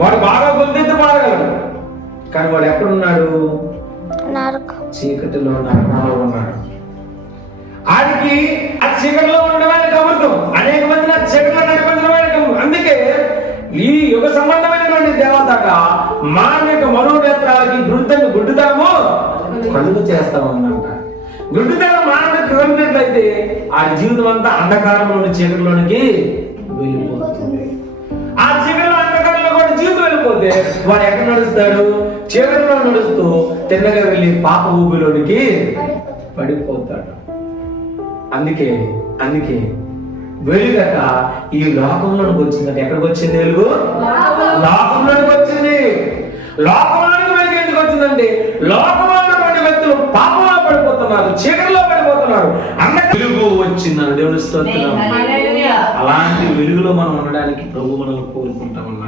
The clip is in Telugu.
వాడు బాగా గొంతెత్తి పాడగలడు, కానీ వాడు ఎక్కడున్నాడు? చీకటిలో నరకంలో ఉన్నాడు. ఆడికి ఆ చీకటిలో ఉండడానికి అమృతం, అనేక మంది ఆ చీకటిలో నడిపించడానికి అమృతం. అందుకే ఈ యుగ సంబంధమైనటువంటి దేవతక మానవిక మనోనేత్రాలకి గుడ్డుతాము కలుగు చేస్తామన్నమాట. గుడ్డుతనం మానవుడికి కలిగినట్లయితే ఆ జీవితం అంతా అంధకారంలోని చీకటిలోనికి వెళ్ళిపోతుంది. ఆ చీకటిలో అంధకారంలో కూడా జీవితం వెళ్ళిపోతే వాడు ఎక్కడ నడుస్తాడు? చీకటిలో నడుస్తూ తిన్నగా వెళ్ళి పాప ఊపిలోనికి పడిపోతాడు. అందుకే వెలుగట ఈ లోకంలోనికి వచ్చిందంటే ఎక్కడికి వచ్చింది? వెలుగు లోకంలోనికి వచ్చింది. లోకంలోనికి వెలుగు ఎందుకు వచ్చిందంటే లోకంలో ఉన్నటువంటి వ్యక్తులు పాపంలో పడిపోతున్నారు, చీకటిలో పడిపోతున్నారు. అందుకే వెలుగు వచ్చిందని దేవుని స్తోత్రం. అలాంటి వెలుగులో మనం ఉండడానికి ప్రభు మనల్ని కోరుకుంటామన్నాడు.